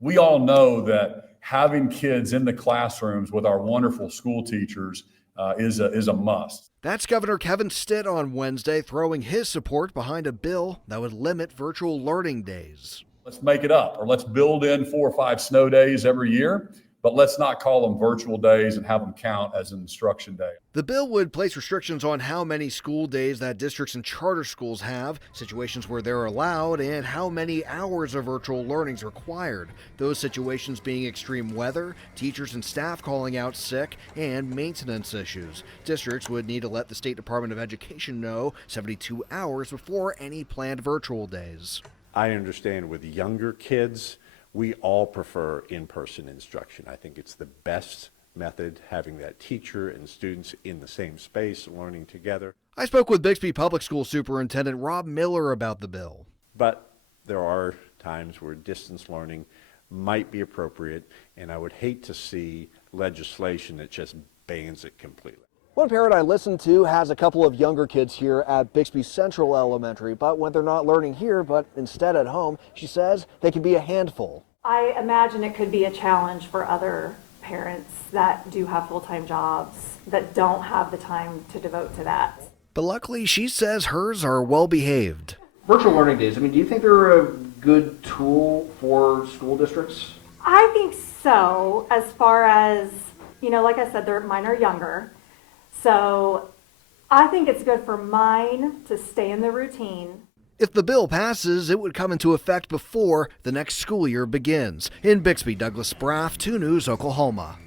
We all know that having kids in the classrooms with our wonderful school teachers is a must. That's Governor Kevin Stitt on Wednesday throwing his support behind a bill that would limit virtual learning days. Let's make it up, or let's build in 4 or 5 snow days every year, but let's not call them virtual days and have them count as an instruction day. The bill would place restrictions on how many school days that districts and charter schools have, situations where they're allowed, and how many hours of virtual learning is required. Those situations being extreme weather, teachers and staff calling out sick, and maintenance issues. Districts would need to let the State Department of Education know 72 hours before any planned virtual days. I understand with younger kids, we all prefer in-person instruction. I think it's the best method, having that teacher and students in the same space learning together. I spoke with Bixby Public School Superintendent Rob Miller about the bill. But there are times where distance learning might be appropriate, and I would hate to see legislation that just bans it completely. One parent I listened to has a couple of younger kids here at Bixby Central Elementary, but when they're not learning here, but instead at home, she says they can be a handful. I imagine it could be a challenge for other parents that do have full-time jobs that don't have the time to devote to that. But luckily, she says hers are well behaved. Virtual learning days, do you think they're a good tool for school districts? I think so, as far as, like I said, mine are younger. So I think it's good for mine to stay in the routine. If the bill passes, it would come into effect before the next school year begins. In Bixby, Douglas Braff, 2 News, Oklahoma.